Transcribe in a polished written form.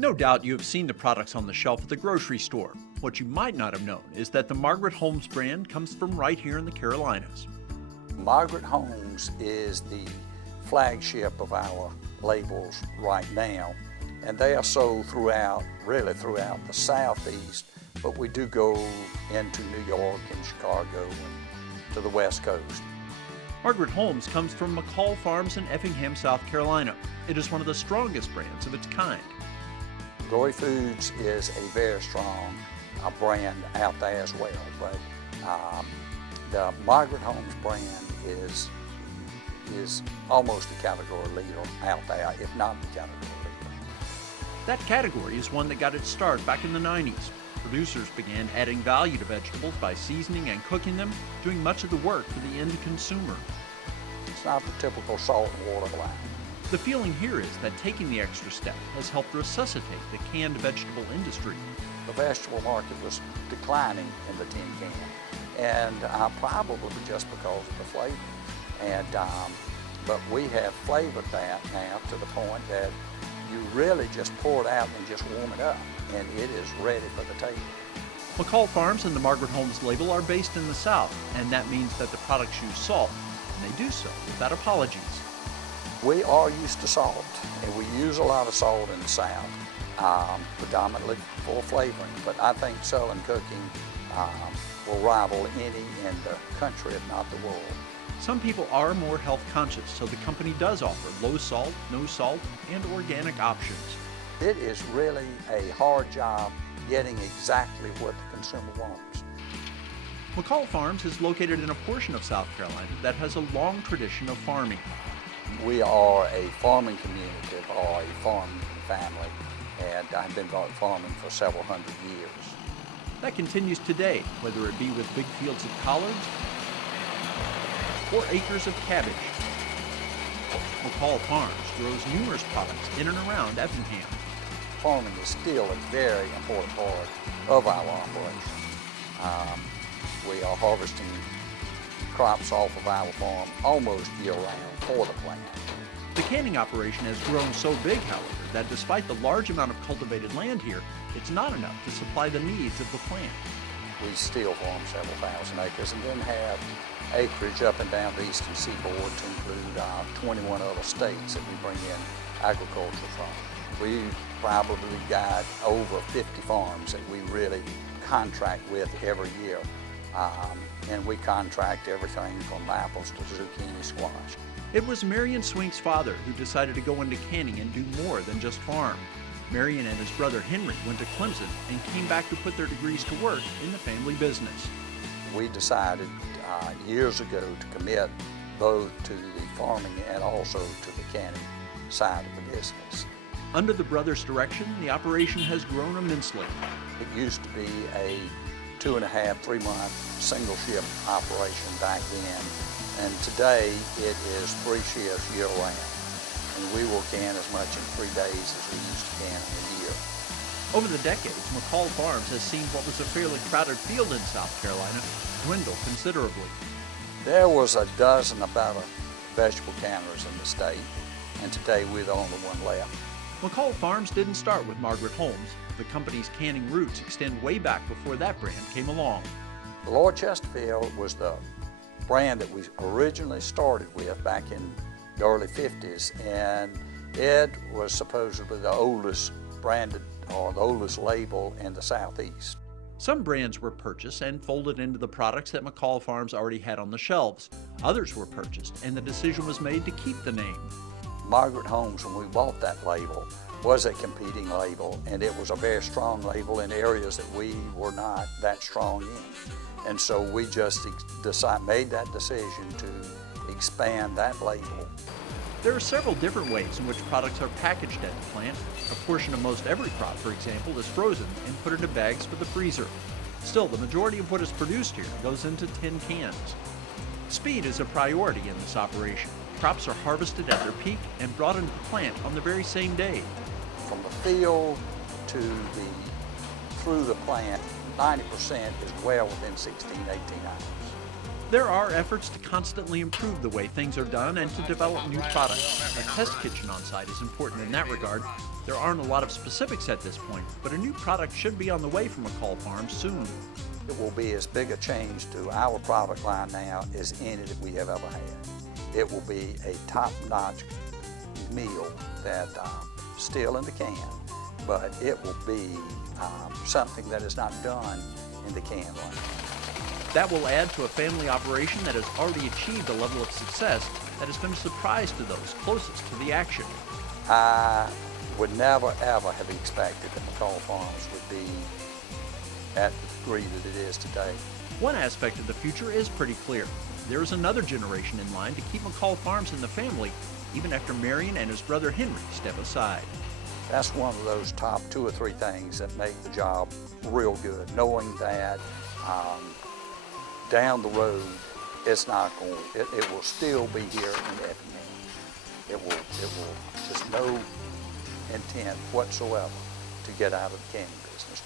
No doubt you have seen the products on the shelf at the grocery store. What you might not have known is that the Margaret Holmes brand comes from right here in the Carolinas. Margaret Holmes is the flagship of our labels right now, and they are sold really throughout the Southeast, but we do go into New York and Chicago and to the West Coast. Margaret Holmes comes from McCall Farms in Effingham, South Carolina. It is one of the strongest brands of its kind. Glory Foods is a very strong brand out there as well, but the Margaret Holmes brand is almost a category leader out there, if not the category leader. That category is one that got its start back in the 90s. Producers began adding value to vegetables by seasoning and cooking them, doing much of the work for the end consumer. It's not the typical salt and water blend. The feeling here is that taking the extra step has helped resuscitate the canned vegetable industry. The vegetable market was declining in the tin can, and probably just because of the flavor. And but we have flavored that now to the point that you really just pour it out and just warm it up, and it is ready for the table. McCall Farms and the Margaret Holmes label are based in the South, and that means that the products use salt, and they do so without apologies. We are used to salt, and we use a lot of salt in the South, predominantly for flavoring, but I think Southern cooking will rival any in the country, if not the world. Some people are more health conscious, so the company does offer low salt, no salt, and organic options. It is really a hard job getting exactly what the consumer wants. McCall Farms is located in a portion of South Carolina that has a long tradition of farming. We are a farming community, or a farming family, and I've been farming for several hundred years. That continues today, whether it be with big fields of collards or acres of cabbage. McCall Farms grows numerous products in and around Effingham. Farming is still a very important part of our operation. We are harvesting crops off of our farm almost year-round for the plant. The canning operation has grown so big, however, that despite the large amount of cultivated land here, it's not enough to supply the needs of the plant. We still farm several thousand acres and then have acreage up and down the eastern seaboard to include 21 other states that we bring in agriculture from. We probably got over 50 farms that we really contract with every year. And we contract everything from apples to zucchini squash. It was Marion Swink's father who decided to go into canning and do more than just farm. Marion and his brother Henry went to Clemson and came back to put their degrees to work in the family business. We decided years ago to commit both to the farming and also to the canning side of the business. Under the brothers' direction, the operation has grown immensely. It used to be a 2.5, 3 month single shift operation back then, and today it is 3 shifts year round, and we will can as much in 3 days as we used to can in a year. Over the decades, McCall Farms has seen what was a fairly crowded field in South Carolina dwindle considerably. There was a dozen about vegetable canners in the state, and today we're the only one left. McCall Farms didn't start with Margaret Holmes. The company's canning roots extend way back before that brand came along. Lord Chesterfield was the brand that we originally started with back in the early 50s, and it was supposedly the oldest branded or the oldest label in the Southeast. Some brands were purchased and folded into the products that McCall Farms already had on the shelves. Others were purchased, and the decision was made to keep the name. Margaret Holmes, when we bought that label, was a competing label, and it was a very strong label in areas that we were not that strong in. And so we just made that decision to expand that label. There are several different ways in which products are packaged at the plant. A portion of most every crop, for example, is frozen and put into bags for the freezer. Still, the majority of what is produced here goes into tin cans. Speed is a priority in this operation. Crops are harvested at their peak and brought into the plant on the very same day. From the field through the plant, 90% is well within 16, 18 hours. There are efforts to constantly improve the way things are done and to develop new products. A test kitchen on site is important in that regard. There aren't a lot of specifics at this point, but a new product should be on the way from McCall Farms soon. It will be as big a change to our product line now as any that we have ever had. It will be a top-notch meal that still in the can, but it will be something that is not done in the can right now. That will add to a family operation that has already achieved a level of success that has been a surprise to those closest to the action. I would never ever have expected that McCall Farms would be at the degree that it is today. One aspect of the future is pretty clear. There is another generation in line to keep McCall Farms in the family, even after Marion and his brother Henry step aside. That's one of those top 2 or 3 things that make the job real good, knowing that down the road, it's not going, it will still be here in Effingham. It will just no intent whatsoever to get out of the canning business.